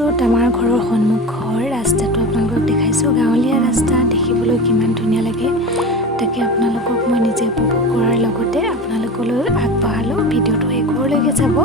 ভিডিঅ'টোত আমাৰ ঘৰৰ সন্মুখৰ ৰাস্তাটো আপোনালোকক দেখাইছোঁ। গাঁৱলীয়া ৰাস্তা দেখিবলৈ কিমান ধুনীয়া লাগে, তাকে আপোনালোকক মই নিজে উপভোগ কৰাৰ লগতে আপোনালোকলৈ আগবঢ়ালোঁ। ভিডিঅ'টো শেষলৈকে চাব।